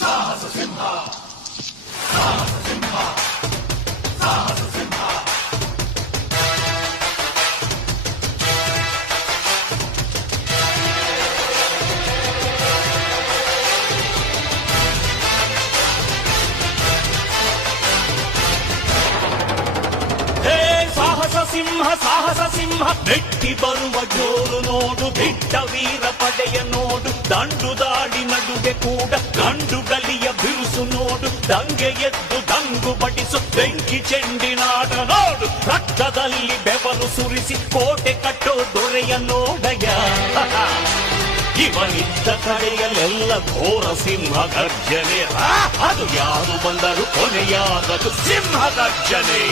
ಸಾಹಸ ಸಿಂಹ ಸಾಹಸ ಸಿಂಹ ಸಾಹಸ ಸಿಂಹ ಸಾಹಸ ಸಿಂಹ ನೆಟ್ಟಿ ಬರುವ ಜೋರು ನೋಡು, ದಿಟ್ಟ ವೀರ ಪಡೆಯ ನೋಡು, ದಂಡು ದಾಡಿ ನಡುವೆ ಕೂಡ ಗಂಡು ಗಲಿಯ ಬಿರುಸು ನೋಡು, ದಂಗೆ ಎದ್ದು ದಂಗು ಬಡಿಸು ಬೆಂಕಿ ಚೆಂಡಿನಾಟ ನೋಡು, ರಕ್ತದಲ್ಲಿ ಬೆವರು ಸುರಿಸಿ ಕೋಟೆ ಕಟ್ಟೋ ದೊರೆಯ ನೋಡಯ. ಇವನಿದ್ದ ಕಡೆಯಲ್ಲೆಲ್ಲ ಘೋರ ಸಿಂಹ ಗರ್ಜನೆ, ಅದು ಯಾರು ಬಂದರು ಕೊನೆಯಾದದು ಸಿಂಹ ಗರ್ಜನೆ.